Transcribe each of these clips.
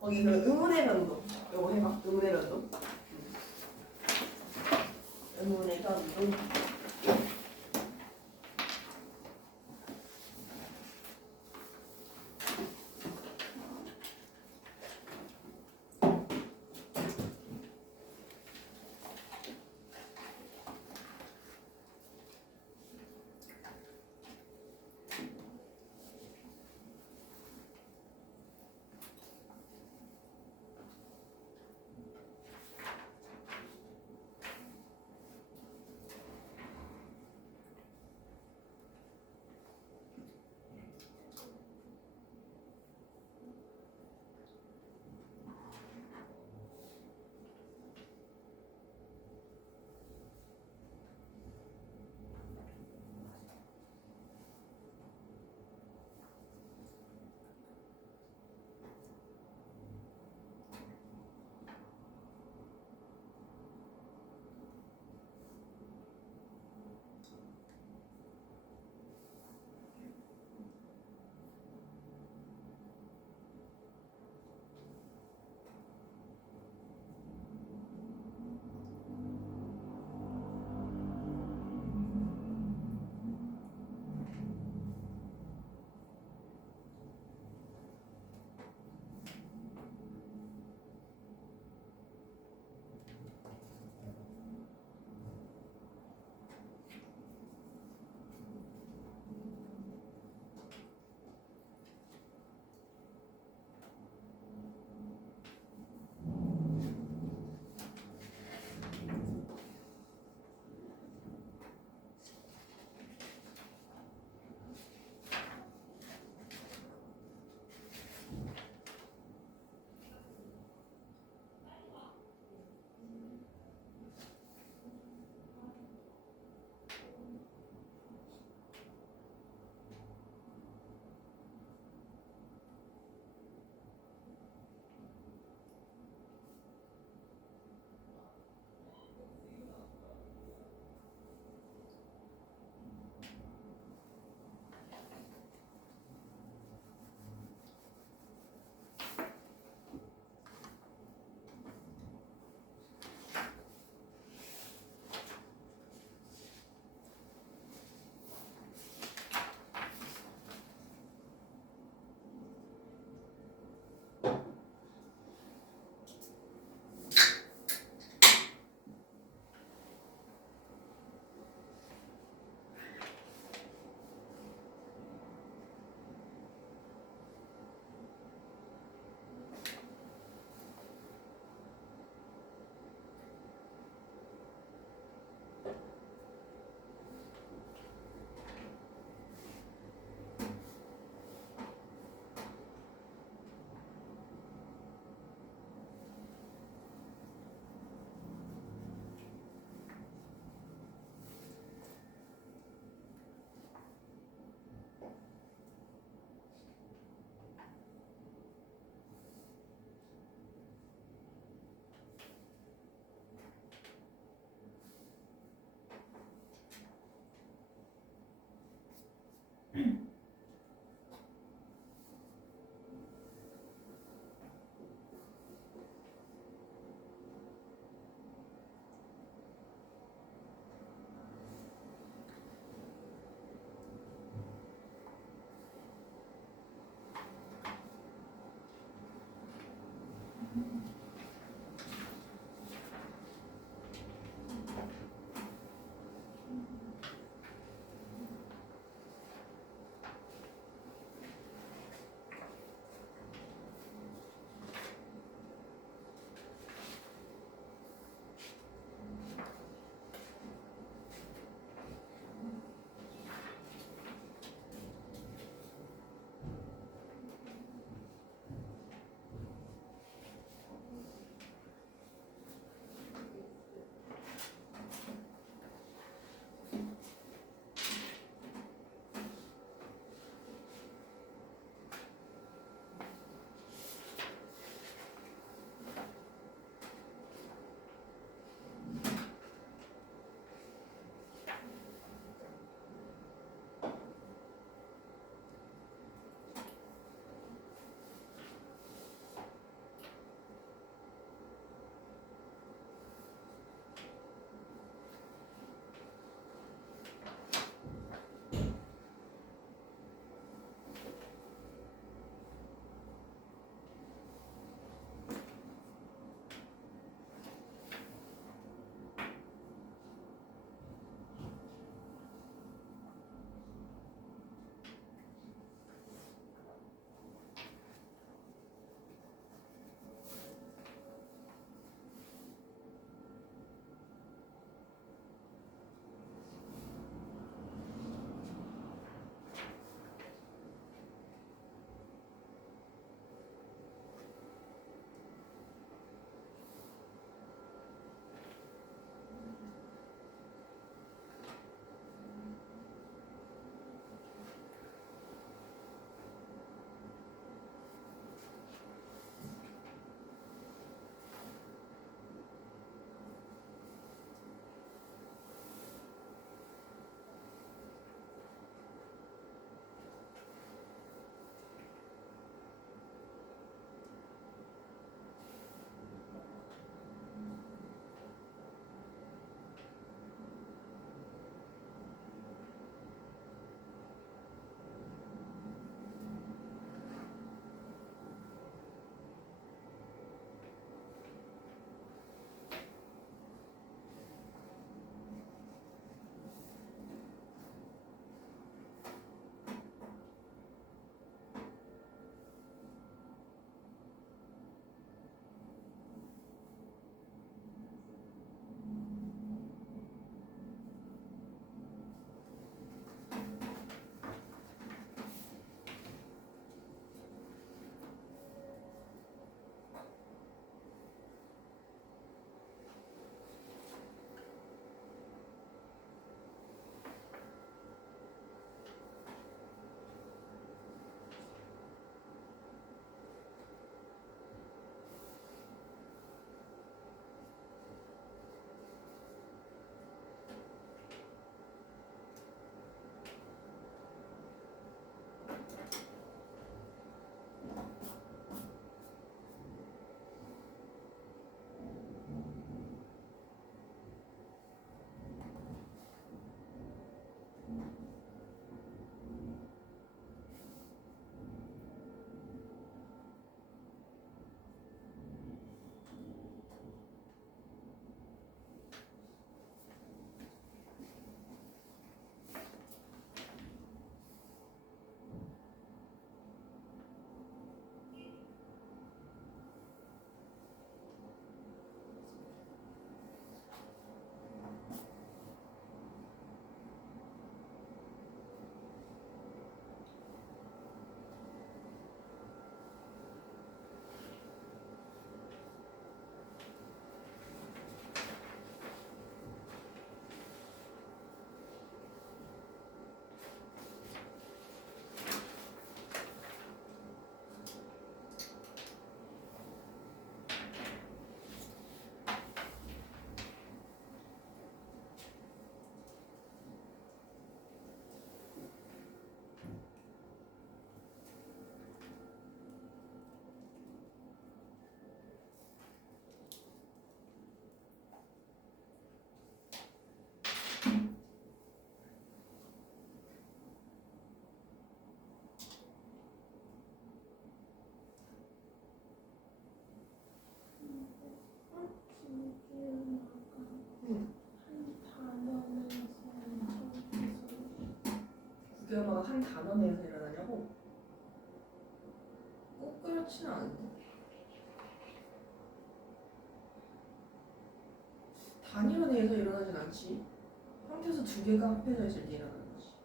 거기 그 의문의 변도 요거 해봐. 의문의 변도. 의문의 변도. 한 단어 내에서 일어나냐고? 꼭 그렇지는 않은데. 단위로 내에서 일어나진 않지. 형태수 두 개가 합해져 있을 때 일어나는 거지.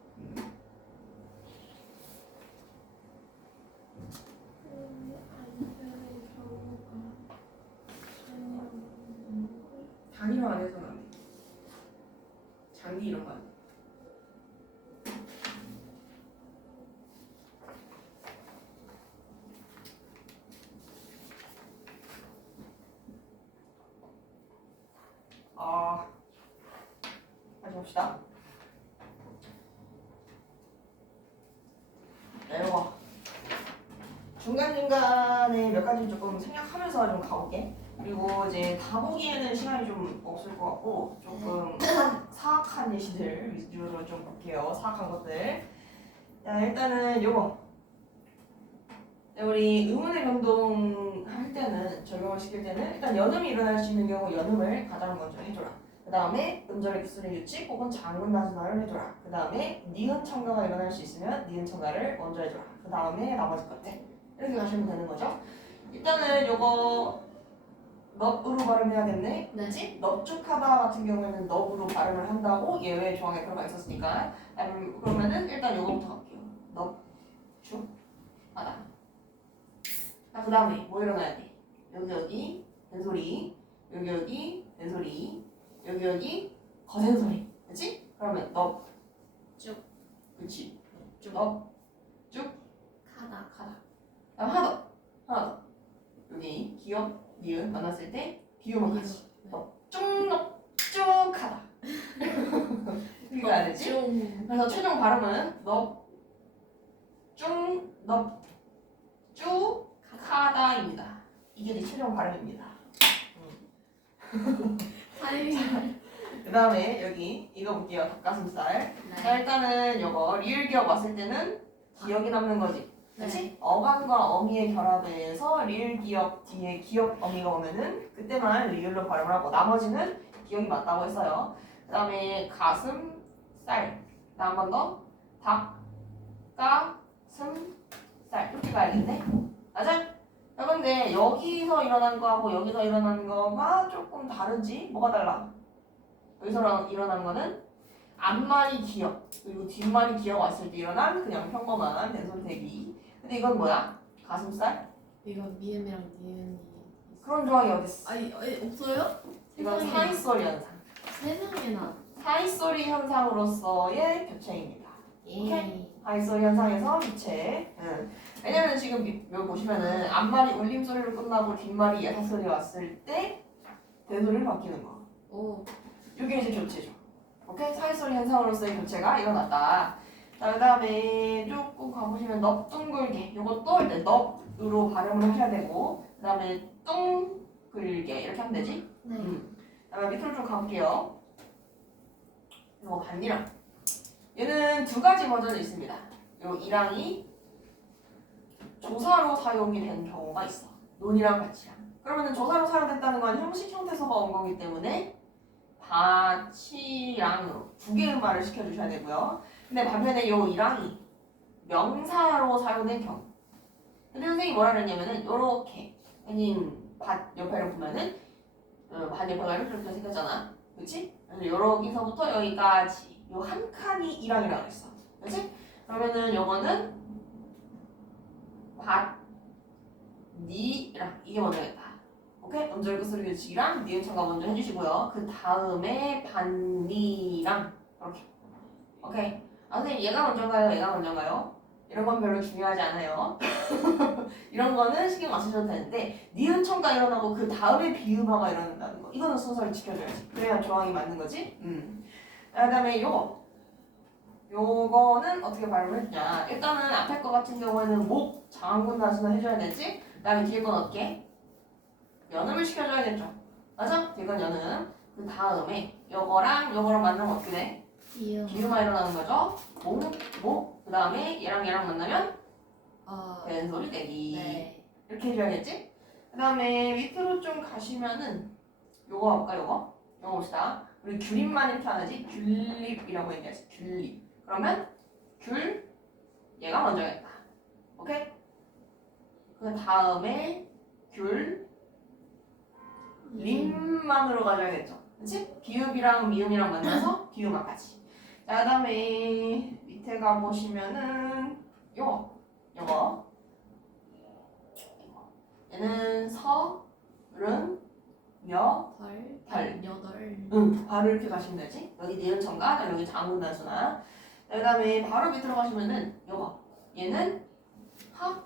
단위로 안 해서는 안 돼. 장기 이런 거 안 돼. 다시 봅시다. 네, 이거 중간중간에 몇 가지 조금 생략하면서 좀 가볼게. 그리고 이제 다 보기에는 시간이 좀 없을 것 같고 조금 사악한 예시들 위주로 좀 볼게요. 사악한 것들. 자, 일단은 요거. 우리 의문의 변동 할 때는 적용을 시킬 때는 일단 연음이 일어날 수 있는 경우 연음을 가장 먼저 해줘라. 그 다음에 음절의 기술의 규칙 혹은 장문 나타나를 해줘라. 그 다음에 니은 첨가가 일어날 수 있으면 니은 첨가를 먼저 해줘라. 그 다음에 나머지 것들 이렇게 가시면 되는 거죠. 일단은 요거 넙으로 발음해야겠네. 그렇지? 넙죽하다 같은 경우에는 넙으로 발음을 한다고 예외 조항에 들어가 있었으니까. 그러면은 일단 요거부터 갈게요. 넙죽하다. 자, 그 다음에 뭐 일어나야 돼? 여기 된소리, 여기 된소리, 여기 거센 소리. 그치? 그러면 넙 쭉. 그치? 쭉. 넙 쭉 카다. 다음 하나 더 여기 기역, 니은 만났을 때 비음을 같이 넙쭉하다 이거 해야 되지? 그래서 최종 발음은 넙쭉하다입니다. 이게 내 최종 발음입니다. 그 다음에 여기 이거 볼게요. 닭가슴살. 자, 일단은 이거 리을 기억 왔을 때는 기억이 남는 거지. 그치? 어감과 어미의 결합에서 리을 기억 뒤에 기억 어미가 오면은 그때만 리을로 발음을 하고 나머지는 기억이 맞다고 했어요. 그 다음에 가슴살. 한 번 더. 닭가슴살. 이렇게 가야겠네. 맞아? 자, 근데 여기서 일어난 거하고 여기서 일어나는 거가 조금 다르지? 뭐가 달라? 여기서 일어난 거는 앞말이 기억 그리고 뒷말이 기억 왔을 때 일어난 그냥 평범한 된소리 대기. 근데 이건 뭐야? 가슴살? 이건 미음이랑 니은이 그런 조항이 어딨어? 아니 없어요? 이건 사이소리 현상. 세상에나. 사이소리 현상으로서의 교체입니다. 오케이? 사이소리 현상에서 교체. 왜냐면 지금 여기 보시면은 앞말이 울림소리로 끝나고 뒷말이 예사소리 왔을 때 된소리로 바뀌는 거. 오. 이게 이제 교체죠. 오케이? 사이소리 현상으로서의 교체가 일어났다. 자, 그 다음에 조금 가보시면 넙둥글게. 이것도 일단 넙으로 발음을 해야 되고, 그 다음에 뚱글게 이렇게 하면 되지? 네. 그다음에 밑으로 좀 가볼게요. 이거 반니랑. 얘는 두 가지 버전이 있습니다. 요 이랑이 조사로 사용이 된 경우가 있어. 논이랑 같이랑. 그러면은 조사로 사용됐다는 건 형식 형태서가 온 거기 때문에 바치랑으로 두 개의 말을 시켜주셔야 되고요. 근데 반면에 요 이랑이 명사로 사용된 경우. 근데 선생님이 뭐라 그랬냐면은 요렇게 아닌 밭 옆에를 보면은 밭 옆에가 이렇게 생겼잖아. 그치? 그래서 여기서부터 여기까지 요 한 칸이 이랑이라고 했어. 그치? 그러면은 요거는 밭니랑 이게 먼저겠다. 오케이? 음절 끝소리 규칙이랑 니은 첨가 먼저 해주시고요. 그 다음에 반니랑 이렇게. 오케이? 선생님 얘가 먼저인가요? 얘가 먼저인가요? 이런 건 별로 중요하지 않아요. 이런 거는 신경 안 쓰셔도 되는데 니은 첨가 일어나고 그 다음에 비음화가 일어난다는 거. 이거는 순서를 지켜줘야지. 그래야 조항이 맞는 거지. 그 다음에 요거는 어떻게 발음을 했냐. 일단은 앞에 거 같은 경우에는 목, 장군 나수나 해줘야 되지. 그 다음에 뒤에 건 어떻게? 연음을 시켜줘야겠죠. 맞아? 뒤에 건 연음. 그 다음에 요거랑 만나면 어떻게 돼? 비음화 일어나는 거죠. 목, 그 다음에 얘랑 만나면 된소리 내기. 네. 이렇게 해줘야겠지? 그 다음에 밑으로 좀 가시면은 요거 볼까 요거 봅시다. 우리 귤립만 이렇게 안 하지? 귤립이라고 얘기하지. 귤립. 그러면 얘가 먼저겠다. 오케이? 그 다음에 귤, 림만으로 가져야겠죠. 그치? 비읍이랑 미음이랑 만나서 비음화까지. 자, 그 다음에 밑에 가보시면은 요거 얘는 서, 른, 달. 여덟. 바로 이렇게 가시면 되지. 여기 니은천가, 여기 자문단수나. 그 다음에 바로 밑으로 가시면은 요거 얘는 하,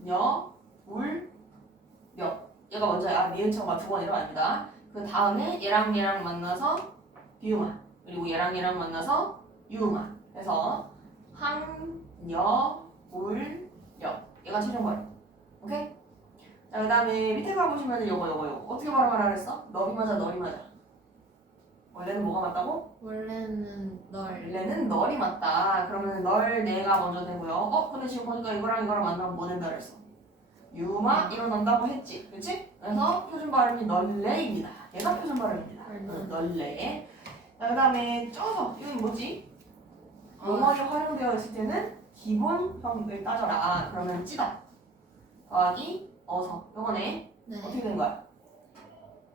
녀, 울, 몇. 얘가 먼저야. 니은천가 두 번 일어납니다. 그 다음에 얘랑 만나서 비음화. 그리고 얘랑 만나서 유음화. 그래서 한, 여, 울, 여. 얘가 최종 발음. 오케이? 자, 그 다음에 밑에 가보시면 요거. 어떻게 발음하라 그랬어? 널이 맞아. 원래는 뭐가 맞다고? 원래는 널. 원래는 널이 맞다. 그러면 널, 내가 먼저 되고요. 근데 지금 보니까 이거랑 만나면 뭐 된다 그랬어? 유마 일어난다고 했지. 그치? 그래서 표준 발음이 널레입니다. 얘가 표준 발음입니다. 널레. 자, 그 다음에 쪄서. 이건 뭐지? 용어에 활용되어 있을 때는 기본형을 따져라. 그러면 찌다. 더하기 어서. 요거네. 네. 어떻게 된 거야?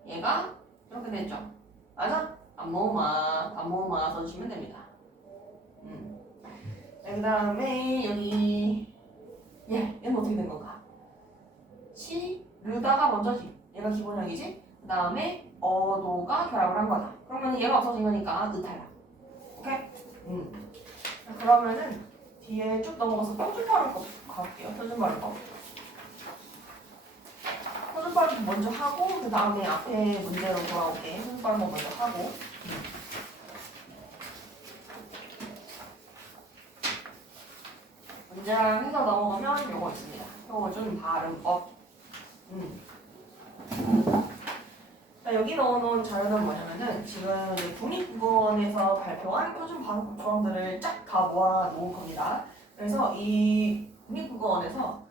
얘가 이렇게 됐죠. 맞아? 단모음화 써주시면 됩니다. 그 다음에 여기 얘는 어떻게 된 건가? 르다가 먼저지. 얘가 기본형이지. 그 다음에 어도가 결합을 한 거다. 그러면 얘가 없어진 거니까 의탈라. 오케이? 자, 그러면은 뒤에 쭉 넘어가서 표준 발음법 가볼게요. 표준 발음법 먼저 하고 그 다음에 앞에 문제로 돌아올게. 표준 발음법 먼저 하고. 문제랑 해서 넘어가면 요거 있습니다. 표준 발음법. 자, 여기 넣어놓은 자료는 뭐냐면은 지금 국립국어원에서 발표한 표준 발음법 조항들을 쫙 다 모아놓은 겁니다. 그래서 이 국립국어원에서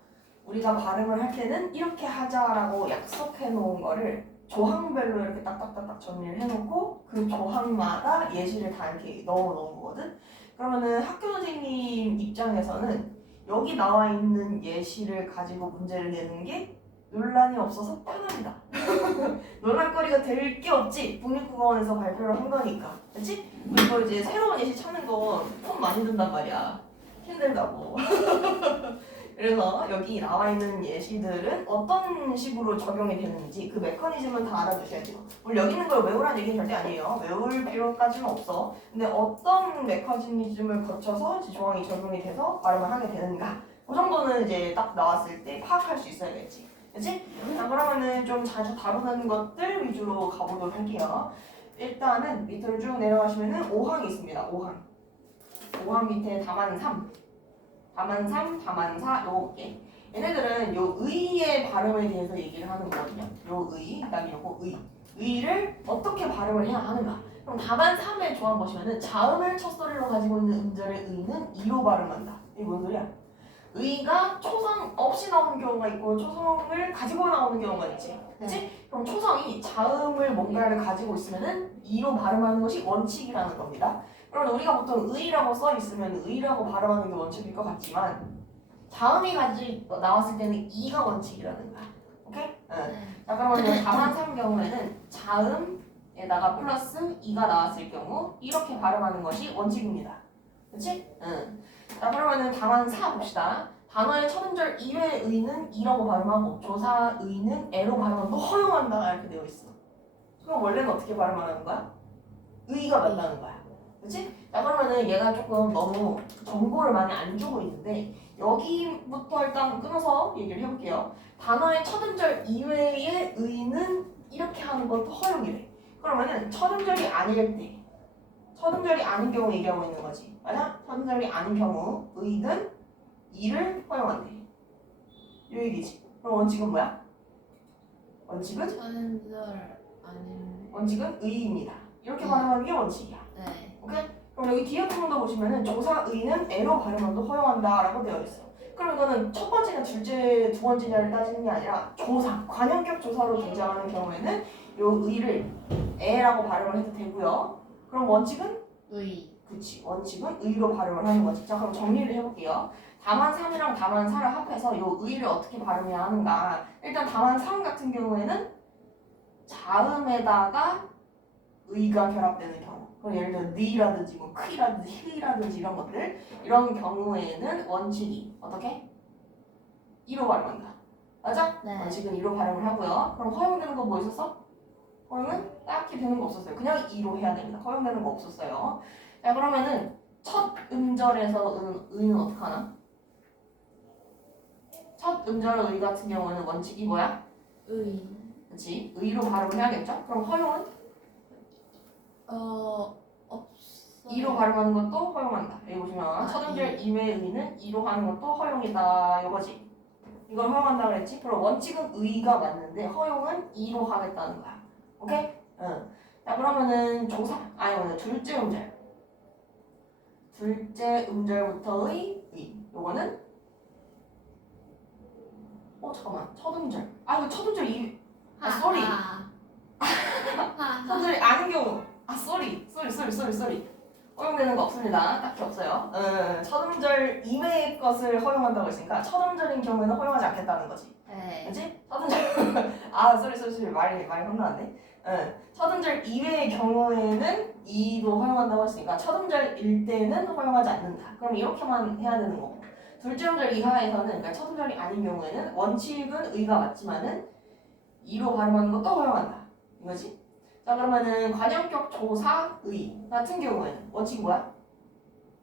우리가 발음을 할 때는 이렇게 하자라고 약속해 놓은 거를 조항별로 이렇게 딱딱딱딱 정리를 해놓고 그 조항마다 예시를 다 이렇게 넣어 놓은 거거든. 그러면은 학교 선생님 입장에서는 여기 나와 있는 예시를 가지고 문제를 내는 게 논란이 없어서 편합니다. 논란거리가 될 게 없지. 국립국어원에서 발표를 한 거니까. 그치? 그리고 이제 새로운 예시 찾는 거 돈 많이 든단 말이야. 힘들다고. 그래서 여기 나와 있는 예시들은 어떤 식으로 적용이 되는지 그 메커니즘은 다 알아두셔야 돼요. 물론 여기 있는 걸 외우라는 얘기는 절대 아니에요. 외울 필요까지는 없어. 근데 어떤 메커니즘을 거쳐서 이제 조항이 적용이 돼서 발음을 하게 되는가. 그 정도는 이제 딱 나왔을 때 파악할 수 있어야겠지. 그치? 자, 그러면은 좀 자주 다루는 것들 위주로 가보도록 할게요. 일단은 밑으로 쭉 내려가시면은 5항이 있습니다. 5항 밑에 다만 3, 다만 4 요거 볼게. 얘네들은 요 의의 발음에 대해서 얘기를 하는 거거든요. 요 의, 그다음에 요거 의를 어떻게 발음을 해야 하는가. 그럼 다만 3의 조항 보시면은 자음을 첫 소리로 가지고 있는 음절의 의는 이로 발음한다. 이게 뭔 소리야? 의가 초성 없이 나오는 경우가 있고 초성을 가지고 나오는 경우가 있지. 그치? 그럼 초성이 자음을 뭔가를 가지고 있으면은 이로 발음하는 것이 원칙이라는 겁니다. 그러면 우리가 보통 의라고 써 있으면 의라고 발음하는 게 원칙일 것 같지만 자음이 나왔을 때는 이가 원칙이라는 거야. 오케이? 응. 자, 그러면 다만 3 경우에는 자음에다가 플러스 이가 나왔을 경우 이렇게 발음하는 것이 원칙입니다. 그치? 응. 자, 그러면은 다만 4 봅시다. 단어의 첫 음절 이외의 의는 이라고 발음하고 조사 의는 에로 발음하면 너 허용한다 이렇게 되어 있어. 그럼 원래는 어떻게 발음하는 거야? 의가 맞다는 거야. 그치? 자, 그러면은 얘가 조금 너무 정보를 많이 안 주고 있는데 여기부터 일단 끊어서 얘기를 해볼게요. 단어의 첫 음절 이외의 의는 이렇게 하는 것도 허용이래. 그러면은 첫 음절이 아닐 때 첫 음절이 아닌 경우 얘기하고 있는 거지. 맞아? 첫 음절이 아닌 경우 의는 이를 허용한대. 이 얘기지. 그럼 원칙은 뭐야? 원칙은? 천절 아닌. 원칙은 의입니다. 이렇게 발음하는 게 원칙이야. 네. 오케이? 그럼 여기 뒤에 부분도 보시면은 조사 의는 애로 발음한도 허용한다라고 되어 있어. 그럼 이거는 첫 번째냐 둘째 두 번째냐를 따지는 게 아니라 조사, 관용격 조사로 등장하는 경우에는 요 의를 애라고 발음을 해도 되고요. 그럼 원칙은? 의. 그치. 원칙은 의로 발음을 하는 거지. 자, 그럼 정리를 해볼게요. 다만 3이랑 다만 4를 합해서 요 의를 어떻게 발음해야 하는가. 일단 다만 3 같은 경우에는 자음에다가 의가 결합되는 경우. 그럼 예를 들어 니라든지 뭐 크이라든지 히라든지 이런 것들 이런 경우에는 원칙이 어떻게? 2로 발음한다. 맞아? 네. 원칙은 2로 발음을 하고요. 그럼 허용되는 거 뭐 있었어? 허용은 딱히 되는 거 없었어요. 그냥 2로 해야 됩니다. 허용되는 거 없었어요. 자 그러면은 첫 음절에서 의는 어떻게 하나? 첫 음절 의 같은 경우는 원칙이 뭐야? 의. 그렇지. 의로 발음을 해야겠죠? 그럼 허용은? 없어. 2로 발음하는 것도 허용한다. 여기 보시면 첫 음절 이외의 의는 2로 하는 것도 허용이다. 이거지. 이걸 허용한다 그랬지? 그럼 원칙은 의가 맞는데 허용은 2로 하겠다는 거야. 오케이? 응. 자 그러면은 조사 아니 둘째 음절. 둘째 음절부터의 의. 요거는 잠깐만. 첫 음절. 이거 첫 음절 쏘리. 첫 음절이 아닌 경우. 쏘리. 허용되는 거 없습니다. 딱히 없어요. 첫 음절 이외의 것을 허용한다고 했으니까 첫 음절인 경우에는 허용하지 않겠다는 거지. 네. 그렇지? 첫 음절 쏘리 말이 혼나는데. 첫 음절 이외의 경우에는 2도 허용한다고 했으니까 첫 음절일 때는 허용하지 않는다. 그럼 이렇게만 해야 되는 거고. 둘째 음절 이하에서는 그러니까 첫 음절이 아닌 경우에는 원칙은 의가 맞지만은 2로 발음하는 것도 허용한다. 이거지? 자 그러면은 관형격 조사의 같은 경우에는 원칙이 뭐야?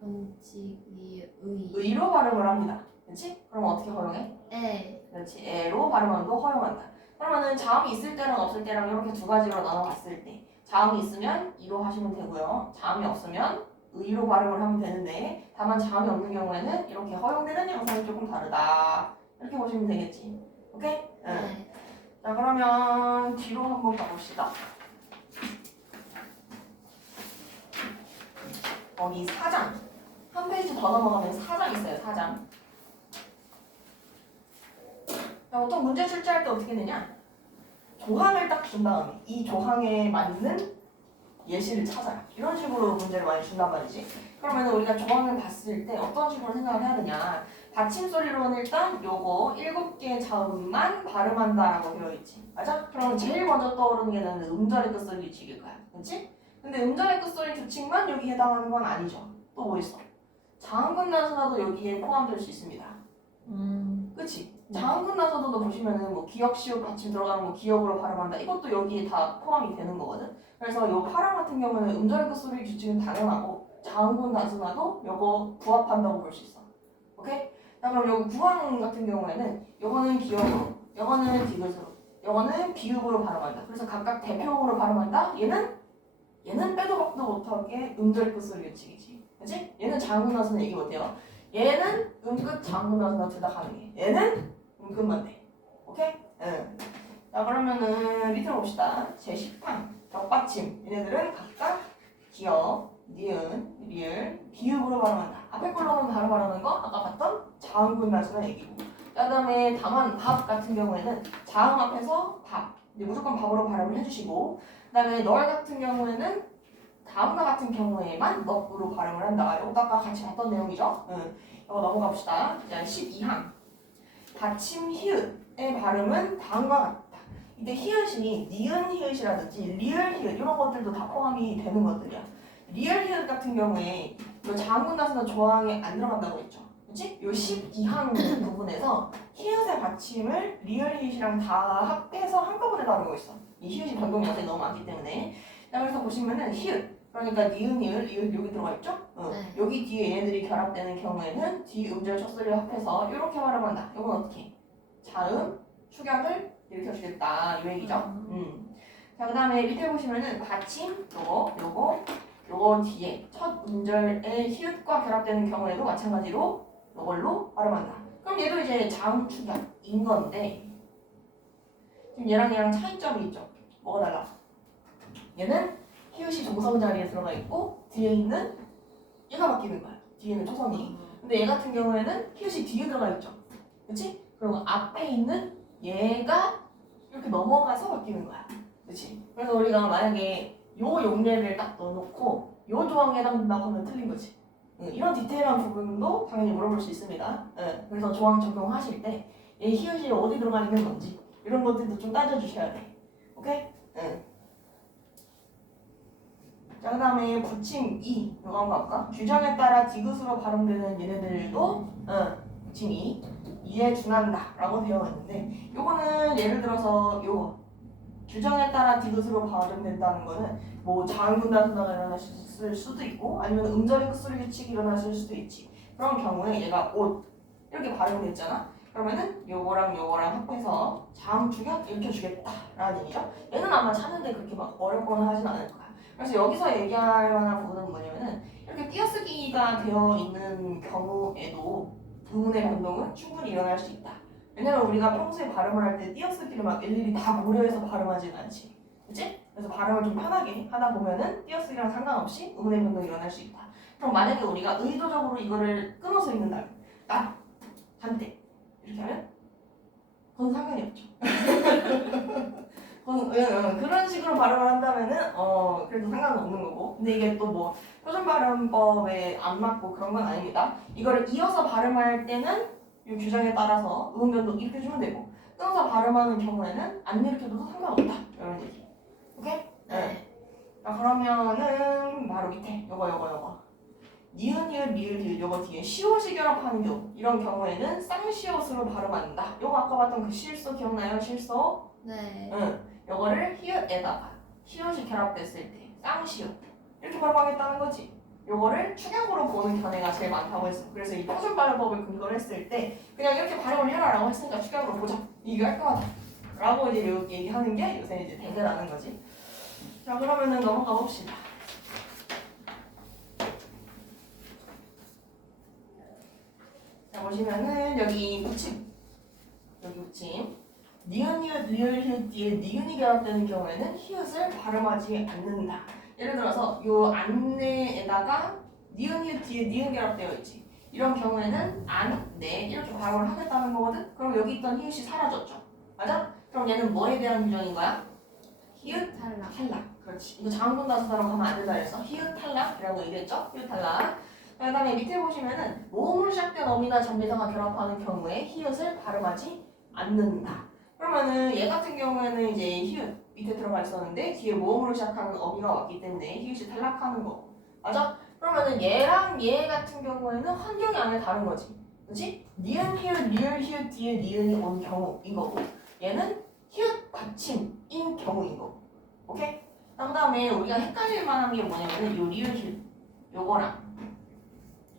원칙이 의로 발음을 합니다. 그렇지? 그럼 어떻게 허용해? 에. 그렇지. 에로 발음하는 거 허용한다. 그러면은 자음이 있을 때랑 없을 때랑 이렇게 두 가지로 나눠봤을 때 자음이 있으면 2로 하시면 되고요. 자음이 없으면 의로 발음을 하면 되는데 다만 자음이 없는 경우에는 이렇게 허용되는 양상이 조금 다르다. 이렇게 보시면 되겠지. 오케이? 응. 네. 자 그러면 뒤로 한번 가봅시다. 여기 4장 한 페이지 더 넘어가면 4장 있어요. 4장. 자, 보통 문제 출제할 때 어떻게 되냐? 조항을 딱 준 다음에 이 조항에 맞는 예시를 찾아라. 이런 식으로 문제를 많이 준단 말이지. 그러면 우리가 조항을 봤을 때 어떤 식으로 생각을 해야 되냐? 받침 소리로는 일단 요거 7개의 자음만 발음한다라고 되어 있지. 맞아? 그러면 제일 먼저 떠오르는 게 나는 음절의 끝소리 규칙일 거야. 그렇지? 근데 음절의 끝소리 규칙만 여기 해당하는 건 아니죠. 또 뭐 있어? 자음군 나서나도 여기에 포함될 수 있습니다. 그치? 자음군 나서도 보시면은 뭐 기역, 시옷 받침 들어가는 거 기역으로 발음한다. 이것도 여기에 다 포함이 되는 거거든. 그래서 요 파랑 같은 경우는 음절의 끝소리 규칙은 당연하고 자음군 나서나도 요거 부합한다고 볼 수 있어. 오케이? 자 그럼 요거 구황 같은 경우에는 요거는 기역으로, 요거는 디귿으로, 요거는 비읍으로 발음한다. 그래서 각각 대표음으로 발음한다. 얘는 빼도 박도 못하게 음절의 끝소리 규칙이지. 그치? 얘는 자음군 나서는 얘기 못해요. 얘는 음끝 자음군 나서나 둘 다 가능해. 얘는 음끝만 돼. 오케이? 응. 자 그러면은 밑으로 봅시다. 제10항 격받침. 얘네들은 각각 기역, 니은, 리을, 비읍으로 발음한다. 앞에 걸로는 바로 발음하는 거 아까 봤던 자음군 나서나 얘기고. 그다음에 다만 밥 같은 경우에는 자음 앞에서 밥. 근데 무조건 밥으로 발음을 해주시고. 그다음에 널 같은 경우에는 다음과 같은 경우에만 넙으로 발음을 한다. 이것도 아까 같이 봤던 내용이죠. 이거 넘어가 봅시다. 자, 12항. 받침 히읗의 발음은 다음과 같다. 이때 히읗이 니은 히읗이라든지 리을 히읗 이런 것들도 다 포함이 되는 것들이야. 리을 히읗 같은 경우에 이 자음군 나서나 조항에 안 들어간다고 했죠. 그렇지? 이 12항 부분에서 히읗의 받침을 리을 히읗이랑 다 합해서 한꺼번에 다루고 있어. 이 히읗이 변동 양상이 너무 많기 때문에. 자, 그래서 보시면은 히읗 그러니까 니은, 리을 여기 들어가 있죠? 네. 여기 뒤에 얘네들이 결합되는 경우에는 뒤 음절 첫 소리를 합해서 이렇게 발음한다. 이건 어떻게? 자음, 축약을 일으켜주겠다. 이 얘기죠. 자, 그 다음에 밑에 보시면은 받침, 요거 뒤에 첫 음절의 히읗과 결합되는 경우에도 마찬가지로 이걸로 발음한다. 그럼 얘도 이제 자음 축약인 건데 지금 얘랑 차이점이 있죠. 뭐가 달라? 얘는 히읗이 동성 자리에 들어가 있고 뒤에 있는 얘가 바뀌는 거야. 뒤에 있는 초성이. 근데 얘 같은 경우에는 히읗이 뒤에 들어가 있죠. 그렇지? 그리고 앞에 있는 얘가 이렇게 넘어가서 바뀌는 거야. 그렇지? 그래서 우리가 만약에 요 용례를 딱 넣어놓고 요 조항에 해당된다고 하면 틀린 거지. 이런 디테일한 부분도 당연히 물어볼 수 있습니다. 그래서 조항 적용하실 때 얘 히읗이 어디 들어가 있는 건지 이런 것들도 좀 따져주셔야 돼. 오케이? 자, 그 다음에 부침 2 이거 한번 볼까? 규정에 따라 디귿으로 발음되는 얘네들도 부침 2에 준한다 라고 되어 있는데 요거는 예를 들어서 요거 규정에 따라 디귿으로 발음된다는 거는 뭐 자음분단수가 일어났을 수도 있고 아니면 음절의 헛소리 규칙이 일어났을 수도 있지. 그런 경우에 얘가 옷 이렇게 발음됐잖아. 그러면은 요거랑 요거랑 합해서 자음 주격 이렇게 주겠다라는 얘기죠. 얘는 아마 찾는데 그렇게 막 어렵거나 하진 않을 거야. 그래서 여기서 얘기할 만한 부분은 뭐냐면은 이렇게 띄어쓰기가 되어 있는 경우에도 부분의 변동은 충분히 일어날 수 있다. 왜냐면 우리가 평소에 발음을 할 때 띄어쓰기를 막 일일이 다 고려해서 발음하진 않지. 그치? 그래서 발음을 좀 편하게 하다 보면은 띄어쓰기랑 상관없이 음운의 변동이 일어날 수 있다. 그럼 만약에 우리가 의도적으로 이거를 끊어서 읽는다면 나, 한때 이렇게 하면 그건 상관이 없죠. 그런 식으로 발음을 한다면은 그래도 상관은 없는 거고. 근데 이게 또 뭐 표준 발음법에 안 맞고 그런 건 아닙니다. 이거를 이어서 발음할 때는 이 규정에 따라서 음운 변동 이렇게 주면 되고 끊어서 발음하는 경우에는 안 이렇게 둬도 상관없다 이런 얘기. 오케이? 네. 자, 그러면은 바로 밑에 요거 니은, 니은, 리을, 리을 요거 뒤에 시옷이 결합하는 경우 이런 경우에는 쌍시옷으로 발음한다. 요거 아까 봤던 그 실소 기억나요? 실소? 네. 요거를 히읗에다가 시옷이 결합됐을 때 쌍시옷 이렇게 발음하겠다는 거지. 요거를 축약으로 보는 견해가 제일 많다고 했어. 그래서 이 표준 발음법을 근거로 했을 때 그냥 이렇게 발음을 해라라고 했으니까 축약으로 보자. 이게 깔끔하다. 라고 이제 얘기하는 게 요새 이제 대세라는 거지. 자, 그러면은 넘어가 봅시다. 자, 보시면은 여기 붙임. 니은, 히읗, 리을, 히읗 뒤에 니은이 결합되는 경우에는 히읗을 발음하지 않는다. 예를 들어서 요 안내에다가 니은, 히읗 뒤에 니은 결합되어 있지. 이런 경우에는 안, 네 이렇게 발음을 하겠다는 거거든. 그럼 여기 있던 히읗이 사라졌죠. 맞아? 그럼 얘는 뭐에 대한 규정인 거야? 히읗 탈락. 그렇지. 이거 자음분단수다라고 하면 안 된다 그래서 히읗 탈락이라고 얘기했죠. 히읗 탈락. 그 다음에 밑에 보시면은 모음으로 시작된 어미나 전미사가 결합하는 경우에 히읗을 발음하지 않는다. 그러면은 얘 같은 경우에는 이제 히읗 밑에 들어가 있었는데 뒤에 모음으로 시작하는 어미가 왔기 때문에 히읗이 탈락하는 거. 맞아? 그러면은 얘랑 얘 같은 경우에는 환경이 아예 다른 거지. 그렇지? 니은, 히읗, 리을, 히읗 뒤에 니은이 온 경우인 거고 얘는 히읗 받침인 경우인 거고. 오케이? 그 다음에 우리가 헷갈릴 만한 게 뭐냐면은 요 리을, 히읗 요거랑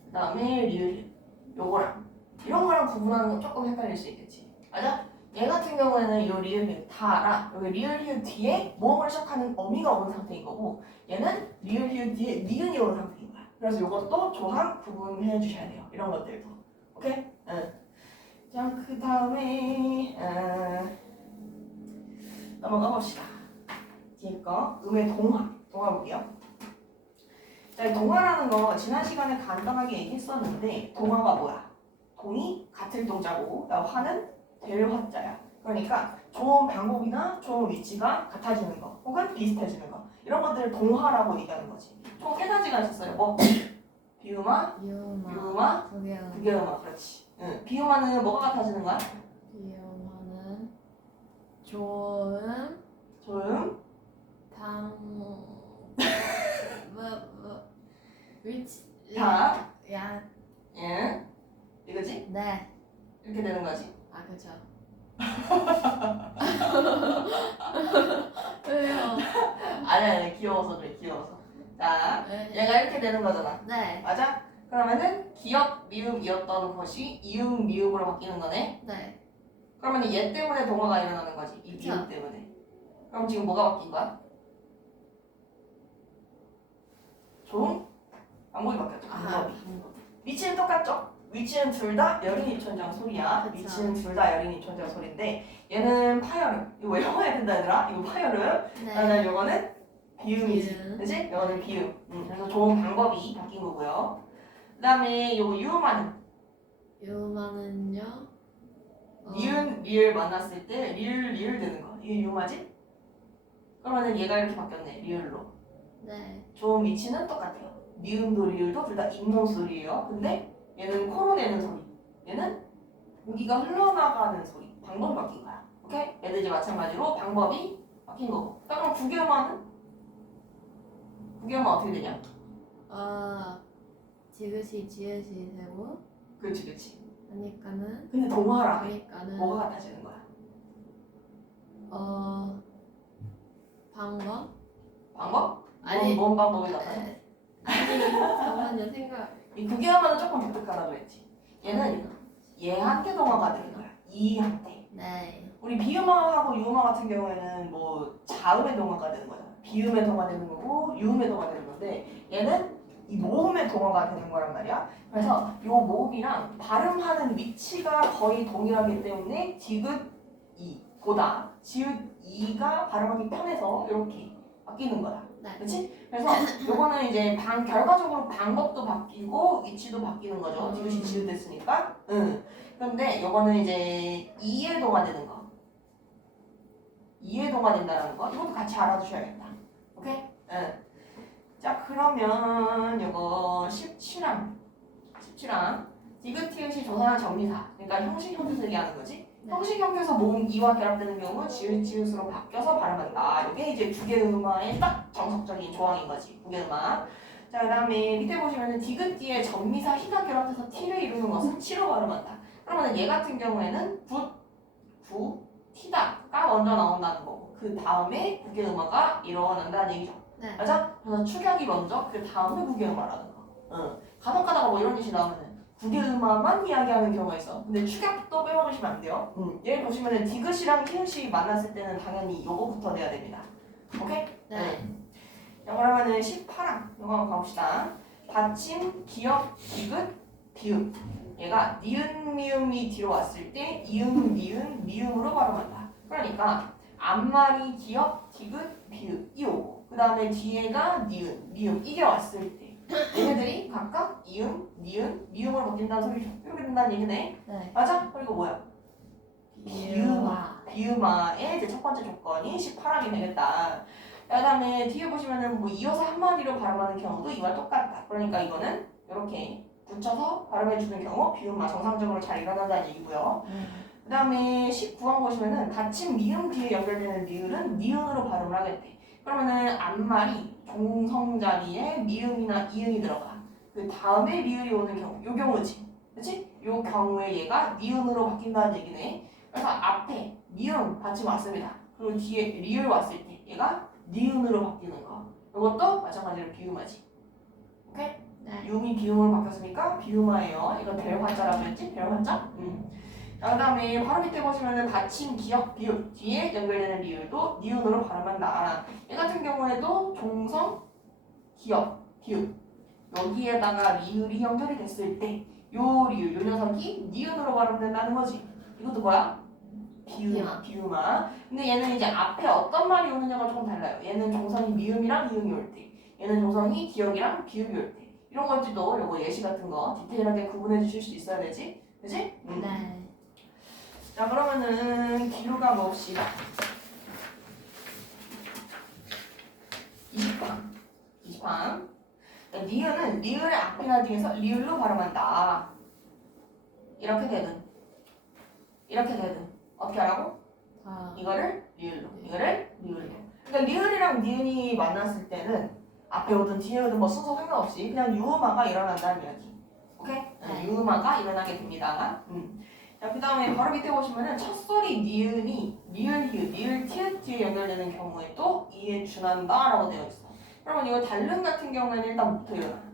그 다음에 리을, 요거랑 이런 거랑 구분하는 건 조금 헷갈릴 수 있겠지. 맞아? 얘 같은 경우에는 요 리을, 히읗 다 알아. 여기 리을, 히읗 뒤에 모음을 시작하는 어미가 온 상태인 거고 얘는 리을, 히읗 뒤에 니은이 온 상태인 거야. 그래서 요것도 조항 구분해 주셔야 돼요. 이런 것들도. 오케이? 응. 자, 그 다음에 넘어가 봅시다. 뒤에 거 음의 동화 볼게요. 자, 이 동화라는 거 지난 시간에 간단하게 얘기했었는데 동화가 뭐야? 동이 같을 동자고 화는 될 화자야. 그러니까 좋은 방법이나 좋은 위치가 같아지는 거 혹은 비슷해지는 거 이런 것들을 동화라고 얘기하는 거지. 총 3가지가 있었어요. 뭐? 비음화, 유음화, 부계음화. 그렇지. 응. 비음화는 뭐가 같아지는 거야? 비음화는 조음, 위치, 다, 야, 예, 이거지? 네. 이렇게 되는 거지. 아, 그쵸. 왜요? 아니 귀여워서 그래. 귀여워서. 자, 네. 얘가 이렇게 되는 거잖아. 네. 맞아? 그러면은 기역 미음이었던 것이 이응 미음으로 바뀌는 거네. 네. 그러면 얘 때문에 동화가 일어나는 거지. 이 그쵸. 미음 때문에. 그럼 지금 뭐가 바뀐 거야? 좋은 방법이 바뀌었죠. 방법이. 위치는 똑같죠? 위치는 둘 다 여린 입천장 소리야. 그쵸. 위치는 둘 다 여린 입천장 소리인데 얘는 파열음. 이거 외워야 된다 얘들아. 이거 파열음. 그다음에 요거는 비음이지. 비음. 그치? 이거는 비음. 그래서 좋은 방법이 바뀐 거고요. 그 다음에 요거 유음하는 요만은요? 니은, 리을 만났을 때 리을 되는 거. 이게 유음하지? 그러면은 얘가 이렇게 바뀌었네. 리을로. 네. 좋은 위치는 똑같아요. 니은도 리을도 둘 다 잇는 소리예요. 근데 얘는 코로 내는 소리. 얘는 공기가 흘러나가는 소리. 방법이 바뀐 거야. 오케이? 얘도 이제 마찬가지로 방법이 바뀐 거고. 자, 그럼 국유음화는? 국유음화 어떻게 되냐? 지그시 지읒이 되고 그렇지, 그렇지. 하니까는 근데 동화라. 그러니까는 뭐가 같아지는 거야? 방법? 방법? 아니 뭔 방법이 나타나? 잠깐만요 생각. 이 국유음화는 조금 독특하다고 했지. 얘는 얘한테 동화가 되는 거야. 이한테. 네. 우리 비음화하고 유음화 같은 경우에는 뭐 자음의 동화가 되는 거잖아. 비음의 동화 되는 거고 유음의 동화 되는 건데 얘는 이 모음의 동화가 되는 거란 말이야. 그래서 요 모음이랑 발음하는 위치가 거의 동일하기 때문에 디귿 이 보다 지읒 이가 발음하기 편해서 이렇게 바뀌는 거야. 네. 그렇지? 그래서 요거는 이제 결과적으로 방법도 바뀌고 위치도 바뀌는 거죠. 디귿이 지읒 됐으니까. 응. 그런데 요거는 이제 이해 동화 되는 거. 이해 동화 된다는 거. 이것도 같이 알아두셔야겠다. 오케이? 응. 자, 그러면 요거 17항 디귿 티귿이 조사나 정리사. 그러니까 형식 형태에서 얘기하는 거지. 네. 형식 형태에서 모음 이와 결합되는 경우 지읒 지읒으로 바뀌어서 발음한다. 이게 이제 국외음화의 딱 정석적인 조항인 거지. 국외음화. 자, 그다음에 밑에 보시면은 디귿 뒤에 정미사 희가 결합해서 티를 이루는 것은 치로 발음한다. 그러면 얘 같은 경우에는 티다가 먼저 나온다는 거고 그 다음에 국외음화가 일어난다는 얘기죠. 네. 맞아? 그래서 축약이 먼저 그 다음에 국외음화라는 거. 간혹 가다가 뭐 이런 뜻이 나오면은 국외음화만 이야기하는 경우가 있어. 근데 축약도 빼먹으시면 안 돼요. 얘를 보시면은 디귿이랑 히읗이 만났을 때는 당연히 요거부터 돼야 됩니다. 오케이? 네. 자, 그러면은 18항 이거 한번 가봅시다. 받침, 기역, 디귿, 비읍. 얘가 니은 미음이 뒤로 왔을 때 이응, 니은, 미음으로 발음한다. 그러니까 앞말이 기역, 디귿, 비읍 이 오고 그 다음에 뒤에가 니은, 미음 이게 왔을 때 얘네들이 각각 이응, 니은, 미음으로 바뀐다는 소리죠. 이렇게 된다는 얘기네. 네. 맞아? 그리고 뭐야? 비음화. 비음화의 이제 첫 번째 조건이 18항이 되겠다. 그 다음에 뒤에 보시면은 뭐 이어서 한마디로 발음하는 경우도 이와 똑같다. 그러니까 이거는 이렇게 붙여서 발음해주는 경우 비음화 정상적으로 잘 일어난다는 얘기고요. 그 다음에 19항 보시면은 받침 미음 뒤에 연결되는 리을은 니은으로 발음을 하겠대. 그러면은 앞말이 종성 자리에 미음이나 이응이 들어가. 그 다음에 리을이 오는 경우, 요 경우지. 그치? 요 경우에 얘가 니은으로 바뀐다는 얘기네. 그래서 앞에 미음 받침 왔습니다. 그리고 뒤에 리을 왔을 때 얘가 니은으로 바뀌는 거. 이것도 마찬가지로 비음하지. 오케이? 네. 유음이 비음으로 바뀌었으니까 비음화예요. 이거 벨화자라고 했지? 벨화자? 자, 그 다음에 바로 밑에 보시면은 받침, 기역, 비읍 뒤에 연결되는 리을도 니은으로 발음한다. 이 같은 경우에도 종성, 기역, 비읍 여기에다가 리을이 연결이 됐을 때 요 리을, 요 녀석이 니은으로 발음된다는 거지. 이것도 뭐야? 비음화, 비음화. 근데 얘는 이제 앞에 어떤 말이 오느냐가 조금 달라요. 얘는 종성이 미음이랑 이응이 올 때, 얘는 종성이 기역이랑 비읍이 올 때. 이런 것들도 요거 예시 같은 거 디테일하게 구분해 주실 수 있어야 되지? 그지? 네. 자, 그러면은 뒤로 가봅시다. 20항. 니은은 리을의 앞이나 뒤에서 리을로 발음한다. 이렇게 되든 어떻게 하라고? 이거를 리을로, 이거를 리을로. 그러니까 리을이랑 니은이 만났을 때는 앞에 오든 뒤에 오든 뭐 순서 상관없이 그냥 유음화가 일어난다는 이야기. 오케이? 네. 유음화가 일어나게 됩니다. 자, 그 다음에 바로 밑에 보시면은 첫 소리 니은이 리을, 히읗, 리을, 티읕 뒤에 연결되는 경우에 또 이에 준한다라고 되어 있어. 그러면 이거 단른 같은 경우에는 일단 뭐부터 일어나?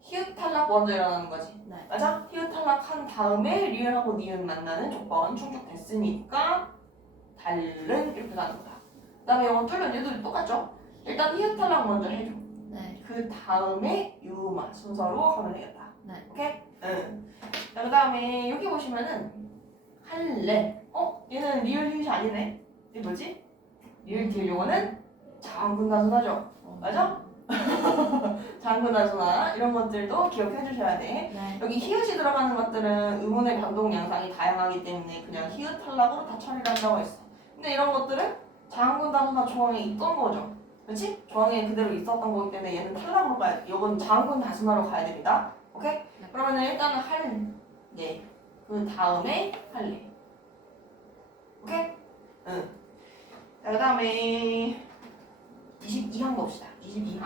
히읗 탈락 먼저 일어나는 거지. 네. 맞아? 히읗 탈락한 다음에 리을하고 니은 만나는 조건 충족됐으니까 단른 이렇게 가는 거다. 그 다음에 이건 뚫면 얘도 똑같죠? 일단 히읗 탈락 먼저 해줘. 네. 그 다음에 유음화 순서로 가면 되겠다. 네. 오케이? 응. 자, 그 다음에 여기 보시면은 할래. 얘는 리을 히읗이 아니네. 이게 뭐지? 리을 뒤에 요거는 장군다순하죠. 맞아? 장군다순하 이런 것들도 기억해 주셔야 돼. 네. 여기 히읗이 들어가는 것들은 의문의 변동 양상이 다양하기 때문에 그냥 히읗 탈락으로 다 처리를 한다고 했어. 근데 이런 것들은 장군다순하 조항에 있던 거죠. 그렇지? 조항에 그대로 있었던 거기 때문에 얘는 탈락으로 가야 돼. 이건 장군 다스마로 가야 됩니다. 오케이? 그러면은 일단은 할예. 그 다음에 할래. 오케이? 응. 자, 그 다음에 22항 봅시다. 22항.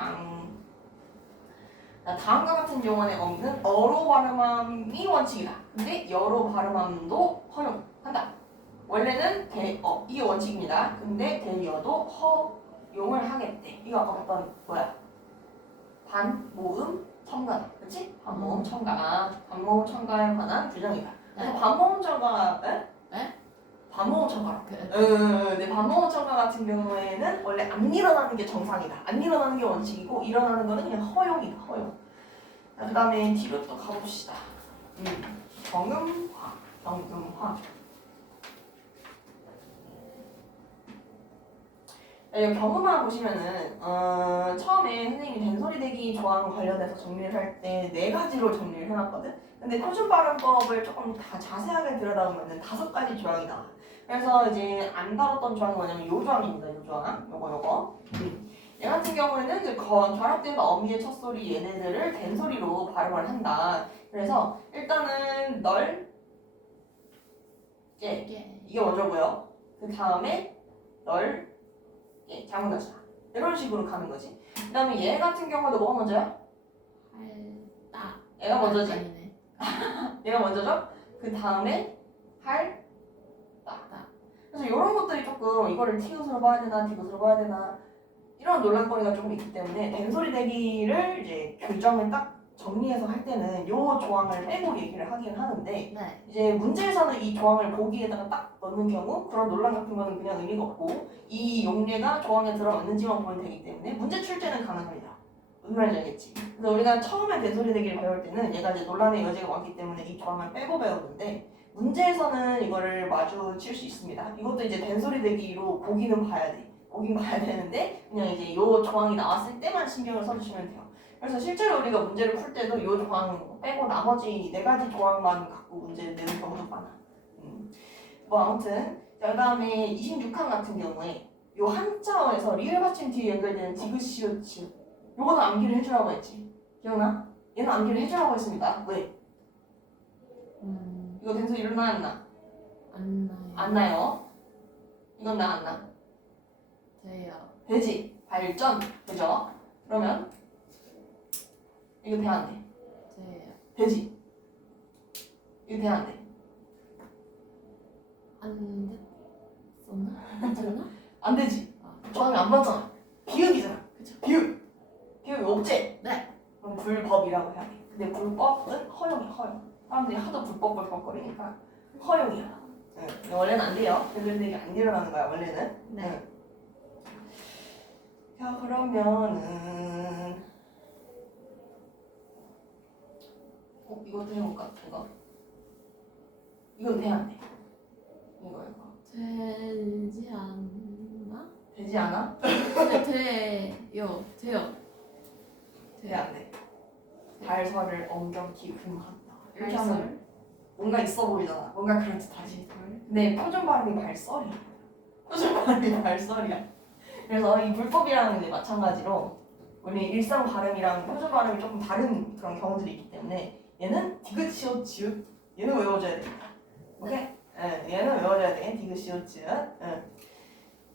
자, 다음과 같은 용언의 어미는 어로 발음함이 원칙이다. 근데 여로 발음함도 허용한다. 원래는 대어 이게 원칙입니다. 근데 대여도 허용을 하겠대. 이거 아까 봤던 뭐야? 반모음 첨가다. 그렇지? 반모음 첨가. 반모음 첨가에 관한 규정이다. 그래서 네. 반모음 첨가, 네? 반모음 첨가. 그, 네, 반모음 첨가 같은 경우에는 원래 안 일어나는 게 정상이다. 안 일어나는 게 원칙이고 일어나는 거는 그냥 허용이다. 허용. 자, 그다음에 뒤로 또 가봅시다. 경음화. 경음화. 여기 경음화 보시면은 처음에 선생님이 된소리 대기 조항 관련해서 정리를 할 때 4가지로 정리를 해놨거든. 근데 표준 발음법을 조금 다 자세하게 들여다보면은 5가지 조항이 나와. 그래서 이제 안 다뤘던 조항이 뭐냐면 요 조항입니다. 요 조항. 요거. 얘 같은 경우에는 이제 결합된 어미의 첫 소리 얘네들을 된소리로 발음을 한다. 그래서 일단은 널, 예, 예. 이게 먼저고요. 그 다음에 널, 예, 장문하시다. 이런 식으로 가는 거지. 그 다음에 얘 같은 경우도 뭐가 먼저야? 할따. 얘가 먼저지. 아니네. 얘가 먼저죠? 그 다음에 할, 따. 그래서 이런 것들이 조금 이거를 티귿으로 봐야 되나 디귿으로 봐야 되나 이런 논란거리가 조금 있기 때문에 된소리 대기를 이제 규정을 딱 정리해서 할 때는 요 조항을 빼고 얘기를 하긴 하는데 네. 이제 문제에서는 이 조항을 보기에다가 딱 넣는 경우 그런 논란 같은 거는 그냥 의미가 없고 이 용례가 조항에 들어있는지만 보면 되기 때문에 문제 출제는 가능합니다. 무슨 말인지 알겠지? 그래서 우리가 처음에 된소리 대기를 배울 때는 얘가 이제 논란의 여지가 많기 때문에 이 조항을 빼고 배우는데 문제에서는 이거를 마주칠 수 있습니다. 이것도 이제 된소리 대기로 보기는 봐야 돼. 보긴 봐야 되는데 그냥 이제 요 조항이 나왔을 때만 신경을 써주시면 돼요. 그래서 실제로 우리가 문제를 풀 때도 요 조항 빼고 나머지 4가지 조항만 갖고 문제를 내는 경우도 많아. 뭐 아무튼 자, 그다음에 26항 같은 경우에 요 한자어에서 리을 받침 뒤에 연결되는 디귿 시옷 치읓 요거는 암기를 해주라고 했지. 기억나? 얘는 암기를 해주라고 했습니다. 왜? 이거 된소 일어나 안 나? 안 나요. 안 나요. 이건 나 안 나? 돼요. 되지. 발전 되죠? 그러면 이거 돼 안 돼? 돼요. 되지. 이거 돼 안 돼? 안 됐었나? 됐나? 안 되지. 아. 조항이 안 맞잖아. 비읍이잖아. 그쵸? 비읍. 비읍이 없지? 네. 그럼 불법이라고 해야 돼. 근데 불법은 허용이야. 허용. 사람들이 하도 불법거리니까 허용이야. 응. 원래는 안 돼요. 그런데 이게 안 일어나는 거야. 원래는. 네. 응. 자 그러면은 이것도 해볼까? 이건 돼 안 돼? 이거 되지 않나? 되지 않아? 돼요. 돼요. 돼 안 돼? 발설을 엄격히 금한다. 이렇게 하면 발설. 뭔가 있어 보이잖아. 뭔가 그럴듯하지. 발설. 근데 표준 발음이 발설이야. 표준 발음이 발설이야. 그래서 이 불법이라는 게 마찬가지로 우리 일상 발음이랑 표준 발음이 조금 다른 그런 경우들이 있기 때문에 얘는 디귿 시옷 지읒 얘는 외워줘야 됩니다. 오케이? 네, 얘는 외워줘야 돼. 디귿 시옷 지읒.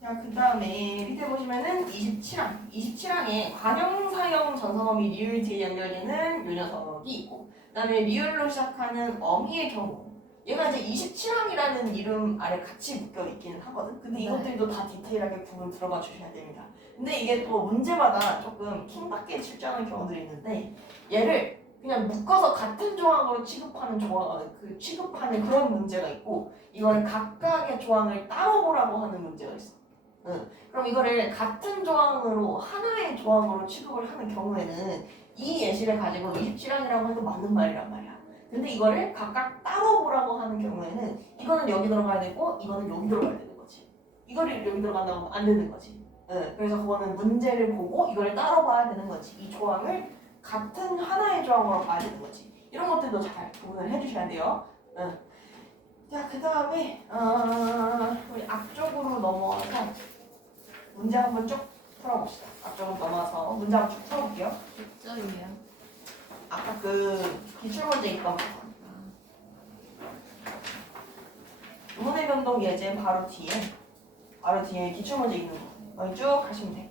자, 그 다음에 밑에 보시면은 27항. 27항에 관용사형 전성어미 리을 뒤에 연결되는 요 녀석이 있고 그 다음에 리을로 시작하는 어미의 경우 얘가 이제 27항이라는 이름 아래 같이 묶여 있기는 하거든. 근데 이것들도 다 디테일하게 구분 들어가 주셔야 됩니다. 근데 이게 또 문제마다 조금 킹받게 출제하는 경우들이 있는데 얘를 그냥 묶어서 같은 조항으로 취급하는 그런 문제가 있고 이거를 각각의 조항을 따로 보라고 하는 문제가 있어. 그럼 이거를 같은 조항으로 하나의 조항으로 취급을 하는 경우에는 이 예시를 가지고 27항이라고 해도 맞는 말이란 말이야. 근데 이거를 각각 따로 보라고 하는 경우에는 이거는 여기 들어가야 되고 이거는 여기 들어가야 되는 거지. 이거를 여기 들어간다고 하면 안 되는 거지. 그래서 그거는 문제를 보고 이걸 따로 봐야 되는 거지. 이 조항을 같은 하나의 조항으로 봐야 되는 거지. 이런 것들도 잘 구분을 해주셔야 돼요. 자, 그 다음에 우리 앞쪽으로 넘어와서 문제 한번 쭉 풀어봅시다. 조금 넘어서 문장 쭉 풀어볼게요. 몇 점이에요? 아까 그 기출문제 있던 거. 문의 변동 예제 바로 뒤에 기출문제 있는 거. 여기 쭉 가시면 돼.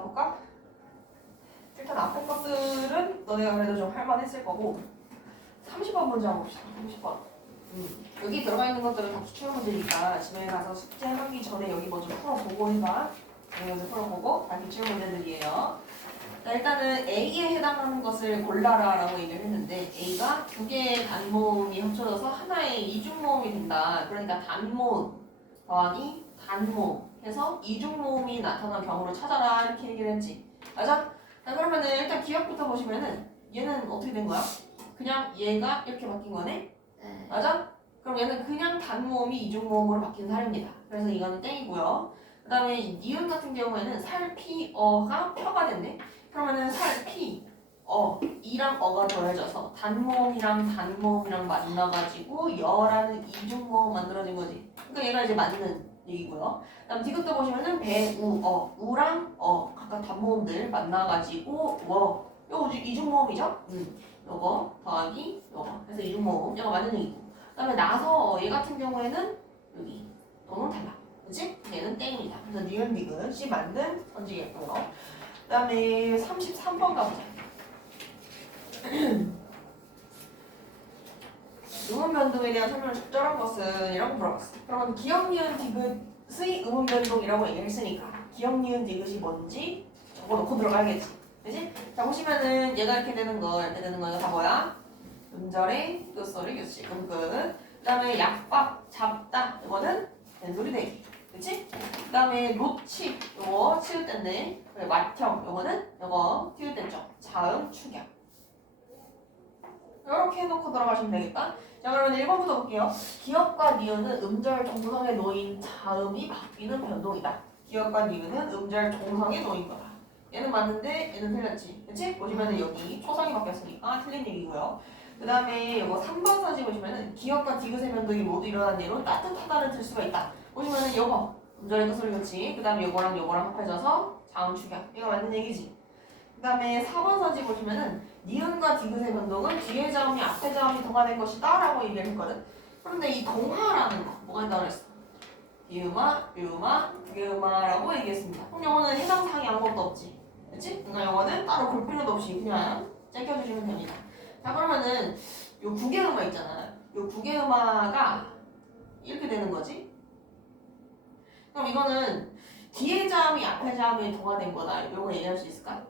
볼까? 일단 앞에 것들은 너네가 그래도 좀 할만했을 거고 30번 문제 한번 봅시다. 30번. 여기 들어가 있는 것들은 다 기출 문제니까 집에 가서 숙제하기 전에 여기 먼저 풀어보고 해봐. 여기 먼저 풀어보고 다 기출 문제들이에요. 자, 일단은 A에 해당하는 것을 골라라 라고 얘기를 했는데 A가 두 개의 단모음이 합쳐져서 하나의 이중모음이 된다. 그러니까 단모음 더하기 단모음 해서 이중모음이 나타난 경우를 찾아라 이렇게 얘기를 했지. 맞아? 자, 그러면은 일단 기억부터 보시면은 얘는 어떻게 된 거야? 그냥 얘가 이렇게 바뀐 거네? 네. 맞아? 그럼 얘는 그냥 단모음이 이중모음으로 바뀐 사례입니다. 그래서 이거는 땡이고요. 그 다음에 니은 같은 경우에는 살피어가 펴가 됐네? 그러면은 이랑 어가 더해져서 단모음이랑 단모음이랑 만나가지고 여라는 이중모음 만들어진 거지. 그러니까 얘가 이제 맞는 얘기고요. 그 다음 디귿도 보시면은 우랑 각각 단모음들 만나가지고 요거 이중모음이죠? 요거 더하기 요거 그래서 이중모음 얘가 맞는 얘기고. 그 다음에 나서 얘 같은 경우에는 여기 또는 달라. 그치? 얘는 땡입니다. 그래서 니은 디귿이 맞는 선지겠고요. 그 다음에 33번 가보자. 음운 변동에 대한 설명을 적절한 것은 이라고 물어봤어. 그러면 기억 니은 디귿의 음운 변동이라고 얘기했으니까 기억 니은 디귿이 뭔지 적어놓고 들어가야겠지. 그치? 자 보시면은 얘가 이렇게 되는 거 이렇게 되는 거가 다 뭐야? 음절의 끝소리 교시 끝. 그 다음에 약박 잡다 이거는 된소리 대기. 그치? 그 다음에 놓치 요거 치읓댔네. 맏형 요거는 요거 티읕댔죠. 자음 축약. 이렇게 해놓고 들어가시면 되겠다. 자 그러면 1번부터 볼게요. 기억과 니은은 음절 종성에 놓인 자음이 바뀌는 변동이다. 기억과 니은은 음절 종성에 놓인 거다. 얘는 맞는데 얘는 틀렸지. 그치? 보시면은 여기 초성이 바뀌었으니까 틀린 얘기고요. 그 다음에 이거 3번 사진 보시면은 기억과 디귿의 변동이 모두 일어난 예로 따뜻하다를 들 수가 있다. 보시면은 요거 음절의 끝소리 그치? 그 다음에 요거랑 요거랑 합해져서 자음 축약. 이거 맞는 얘기지. 다음에 4번 서지 보시면은 니은과 디귿의 변동은 뒤에 자음이 앞에 자음이 동화된 것이다 라고 얘기를 했거든. 그런데 이 동화라는 거 뭐가 있다고 그랬어? 비음화, 비음화, 비음화라고 얘기했습니다. 그럼 영어는 해당 사항이 아무것도 없지. 그치? 그러니까 영어는 따로 볼 필요도 없이 그냥 째껴주시면 됩니다. 자 그러면은 요 구개음화 있잖아. 요 구개음화가 이렇게 되는 거지. 그럼 이거는 뒤에 자음이 앞에 자음에 동화된 거다. 요거 얘기할 수 있을까?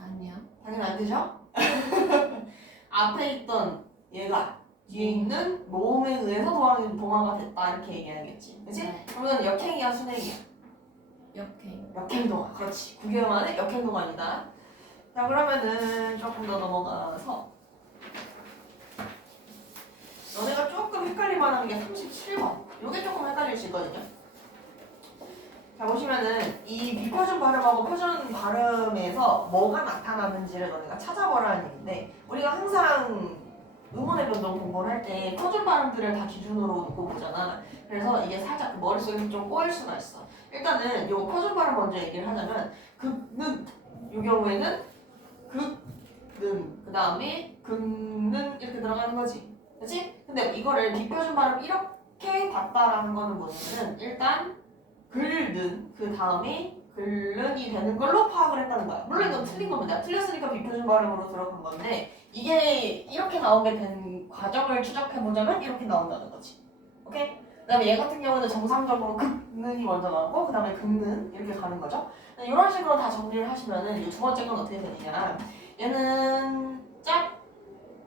아니요. 당연히 안 되죠? 앞에 있던 얘가 뒤에 있는 모음에 의해서 동화가 됐다 이렇게 얘기해야겠지. 그치? 네. 그러면 역행이야 순행이야? 역행. 역행동화. 그렇지. 구개음화는 역행동화입니다. 자 그러면은 조금 더 넘어가서 너네가 조금 헷갈릴 만한 게 37번. 요게 조금 헷갈릴 수 있거든요. 자 보시면은 이 비표준 발음하고 표준 발음에서 뭐가 나타나는지를 너네가 찾아보라는 얘기인데 우리가 항상 음원의 변동 공부를 할 때 표준 발음들을 다 기준으로 놓고 보잖아. 그래서 이게 살짝 머릿속에 좀 꼬일 수가 있어. 일단은 요 표준 발음 먼저 얘기를 하자면 극는 요 경우에는 극는 그 다음에 극는 이렇게 들어가는 거지. 그치? 근데 이거를 비표준 발음 이렇게 봤다라는 거는 뭐냐면은 일단 글는 그 다음에 글는이 되는 걸로 파악을 했다는 거야. 물론 이건 틀린 겁니다. 틀렸으니까 비표준 발음으로 들어간 건데 이게 이렇게 나오게 된 과정을 추적해보자면 이렇게 나온다는 거지. 오케이? 그 다음에 얘 같은 경우는 정상적으로 극는이 먼저 나오고 그 다음에 극는 이렇게 가는 거죠. 이런 식으로 다 정리를 하시면은 이 두 번째 건 어떻게 되느냐 얘는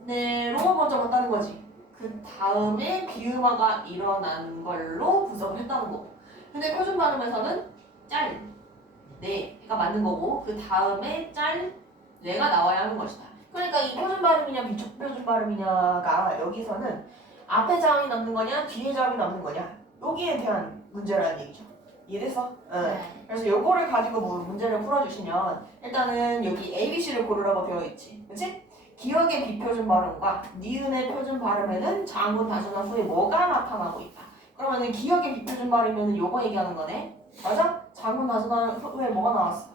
짝내로 먼저 갔다는 거지. 그 다음에 비음화가 일어난 걸로 분석을 했다는 거고 근데 표준 발음에서는 짤내가 맞는 거고 그 다음에 짤내가 나와야 하는 것이다. 그러니까 이 표준 발음이냐 비표준 발음이냐가 여기서는 앞에 자음이 남는 거냐 뒤에 자음이 남는 거냐 여기에 대한 문제라는 얘기죠. 이해됐어? 응. 네. 그래서 요거를 가지고 문제를 풀어주시면 일단은 여기 ABC를 고르라고 되어 있지. 그치? 기억의 비표준 발음과 니은의 표준 발음에는 자음은 다전화 후에 뭐가 나타나고 있다. 그러면은 기억의 비표준 발음이면 요거 얘기하는 거네. 맞아? 자음은 다전화 후에 뭐가 나왔어?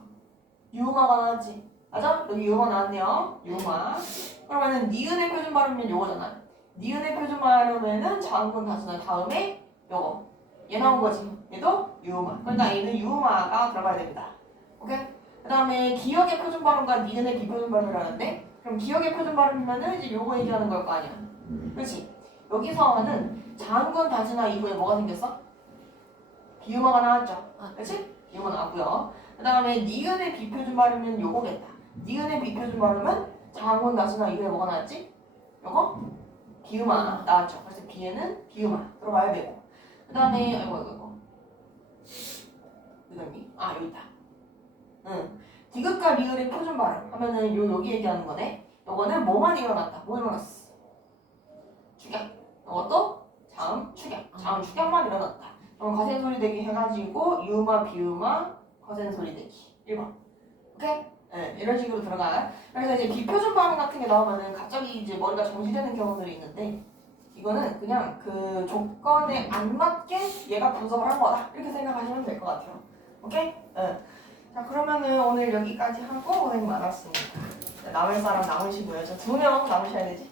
유음화가 나왔지. 맞아? 여기 유음화 나왔네요. 유음화. 그러면은 니은의 표준 발음이면 요거잖아. 니은의 표준 발음에는 자음은 다전화 다음에 요거. 얘 나온 거지. 얘도 유음화. 그러니까 얘는 유음화가 들어가야 됩니다. 오케이? 그 다음에 기억의 표준 발음과 니은의 비표준 발음을 하는데 그럼 기억의 표준 발음이면은 이제 요거 얘기하는 걸 거 아니야. 그렇지? 여기서는 자음군 다진화 이후에 뭐가 생겼어? 비음화가 나왔죠. 그렇지? 비음화 나왔고요. 그 다음에 니은의 비표준 발음은 요거겠다. 니은의 비표준 발음은 자음군 다진화 이후에 뭐가 나왔지? 요거? 비음화 나왔죠. 그래서 비에는 비음화 들어가야 되고. 그 다음에 아이고 어디갔니? 아 여기 있다. 응. 디귿과 리을의 표준 발음 하면은 여기 얘기하는 거네. 요거는 뭐만 일어났다. 뭐 일어났어? 축약. 이것도 자음 축약. 자음 축약만 일어났다. 그럼 거센 소리 대기 해가지고 유음화 비음화 거센 소리 대기 1번. 오케이? 네, 이런 식으로 들어가. 그래서 이제 비표준 발음 같은 게 나오면은 갑자기 이제 머리가 정지되는 경우들이 있는데 이거는 그냥 그 조건에 안 맞게 얘가 분석을 한 거다. 이렇게 생각하시면 될 것 같아요. 오케이? 네. 자 그러면은 오늘 여기까지 하고 고생 많았습니다. 남을 사람 남으시고요. 저 2명 남으셔야 되지?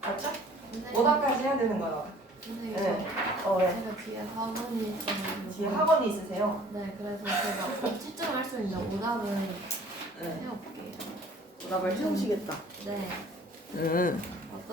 맞죠? 선생님, 5단까지 해야 되는 거야. 선생님 네. 저 왜? 제가 뒤에 학원이 있었는데 뒤에 학원이 있으세요? 네 그래서 제가 집중할 수 있는 오답을 네. 해볼게요. 오답을 채우시겠다. 네. 음.